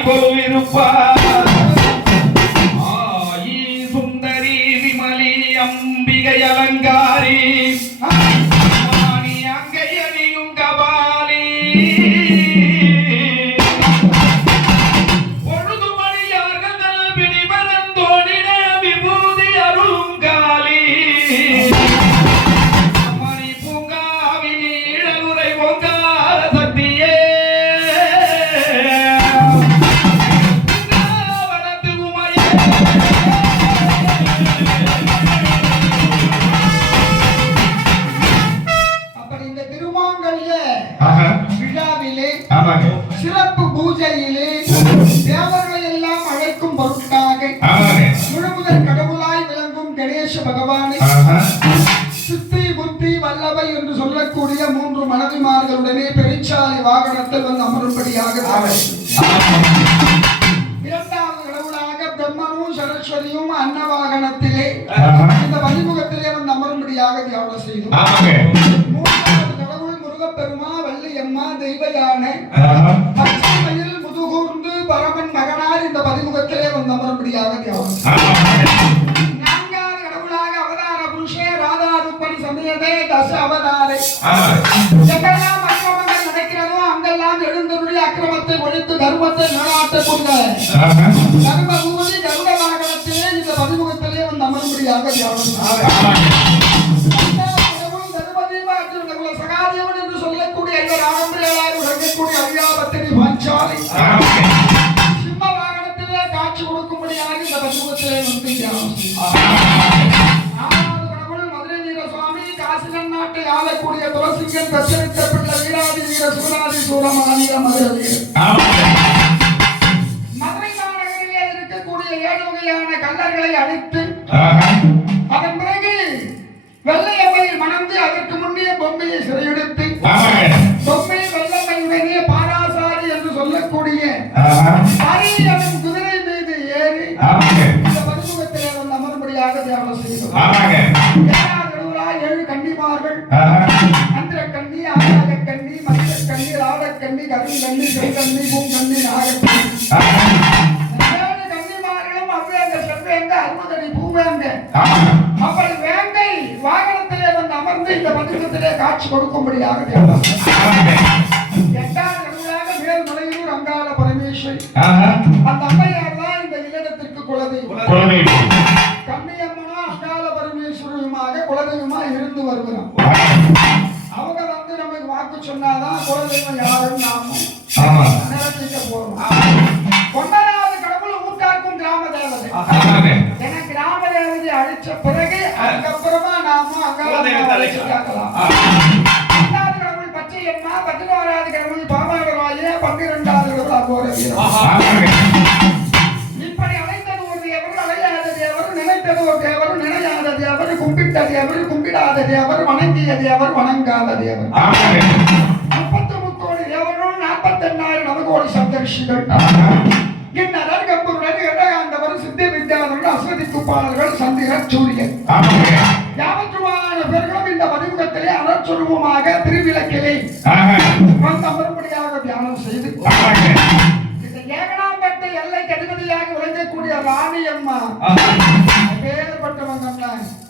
அன்பாய் கொலுவிருப்பார் சிறப்பு பூஜையிலே தேவர்களை எல்லாம் அழைக்கும் பொருட்டாக முழுமுதற் கடவுளாய் விளங்கும் கணேச பகவானை. சித்தி புத்தி வல்லவை என்று சொல்லக்கூடிய மூன்று மனைவிமார்களுடனே பெருச்சாலை வாகனத்தில் வந்து அமரும்படியாக இரண்டாவது கடவுளாக பிரம்மனும் சரஸ்வதியும் அன்ன வாகனத்திலே இந்த வழிமுகத்திலே வந்து அமரும்படியாக தியானம் செய்தோம். மூன்றாவது கடவுள் முருகப்பெருமா வள்ளியம்மா தெய்வ யானை தியானம் ஆமாங்க நான்காவது கடவுளாக அவதார புருஷே ராதா ருப்பணி சமயதே தச அவதாரை. எங்கெல்லாம் அக்கிரமங்கள் நடக்கிறதோ அங்கெல்லாம் எழுந்தருளி அக்கிரமத்தை ஒழித்து தர்மத்தை நிலைநாட்டக்கூடிய ஆஹா, தர்ம பூமி கருட வாகனத்திலே இந்த பதிமுகத்திலே வந்து தர்மதீப அர்ஜுன நகுல சகாதேவன் என்று சொல்லக்கூடிய ஐவர் ஆடம்பரையாக தத்தெடுத்த பிள்ளை வீராதி வீர சூராதி சூரமானிய மதுரை மதுரை மாநகரிலே இருக்கக்கூடிய ஏழு வகையான கல்லர்களை அழித்து அதன் பிறகு வெள்ளையம்மை மணந்து அதற்கு முன்னே பொம்மையை சிறையெடுத்து பொம்மை வெள்ளம்மையுடனே பாராசாரி என்று சொல்லக்கூடிய ஆஹா, அரியனும் குதிரை மீது ஏறி இந்த பரிமுகத்திலே வந்து அமர்படியாக தியானம் கடவுளாய் ஏழு கன்னிமார்கள் கண்ணி ராடக்கண்ணி கருங்கண்ணி செங்கண்ணி பூங்கண்ணி நாகக்கண்ணி ஆஹா, ஏழு கன்னிமார்களும் அவ்வேங்க செவ்வேங்க அறுபதடி அப்படி வாகனத்திலே வந்து அமர்ந்து இந்த பதிகத்திலே காட்சி கொடுக்கும்படியாக எட்டாவது கடவுளாக மேல்மலையூர் அங்காள பரமேஸ்வரி. அந்த அம்மையார் தான் இந்த இல்லடத்திற்கு குலதெய்வம். கண்ணியம்மனா அங்காள பரமேஸ்வரியுமாக குலதெய்வமா இருந்து நமக்கு வாக்கு சொன்னாதான் குலதெய்வம் யாருன்னு நாமும். ஆமா. நிரப்பிக்க போறோம். ஒன்பதாவது கடவுள் ஊட்டாக்கும் கிராம தேவதை ஏன்னா கிராம தேவதை அழிச்ச பிறகு அதுக்கப்புறமா நாம குலதெய்வத்தை அங்காள அழைக்கலாம். கேட்கலாம் பத்தாவது கடவுள் பச்சையம்மா பதினோராவது கடவுள் பாமாவராயே பன்னிரெண்டாவது கடவுள் அகோர தேவர் கும்பிட்ட தேவர் கும்பிடாத தேவர் வணங்கிய தேவர் வணங்காத தேவர் ஆமாங்க முப்பத்து முக்கோடி தேவரும் நாற்பத்தெண்ணாயிரம் நவகோடி சப்தர்ஷிகள் ஆஹா, இன்னர் கம்புருடன் இடகாந்தவர் சித்தி வித்யாதர்கள் அஸ்வதி துப்பாளர்கள் சந்திரன் சூரியன் யாவற்றுமான பேர்களும் இந்த பதிமுகத்திலே அனர்ச்சுருவமாக திருவிளக்கிலே. அமர்படியாக தியானம் செய்து இந்த ஏகனாம்பட்டு எல்லைக்கு அதிபதியாக விளங்கக்கூடிய ராணி அம்மா. பேர்பட்டவங்க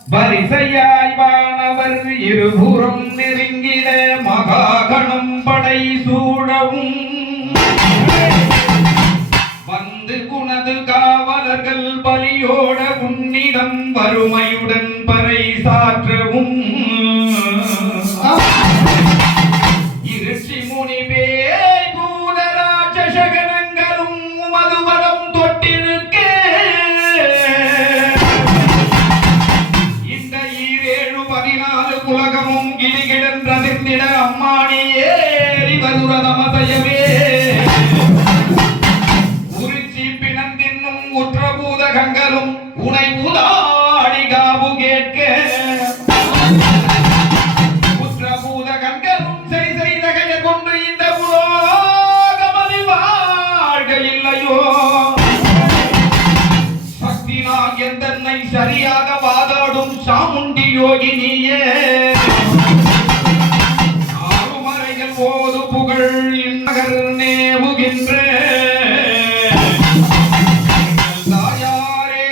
வரிசையாய் வானவர் இருபுறம் நெருங்கிட மகாகணம் படை சூழவும். வந்து குணது காவலர்கள் பலியோட உன்னிடம் வறுமையுடன் பறை சாற்றவும். நீயே ஆறுமறைகள் போது புகழ் நகர் நேவுகின்ற. தாயாரே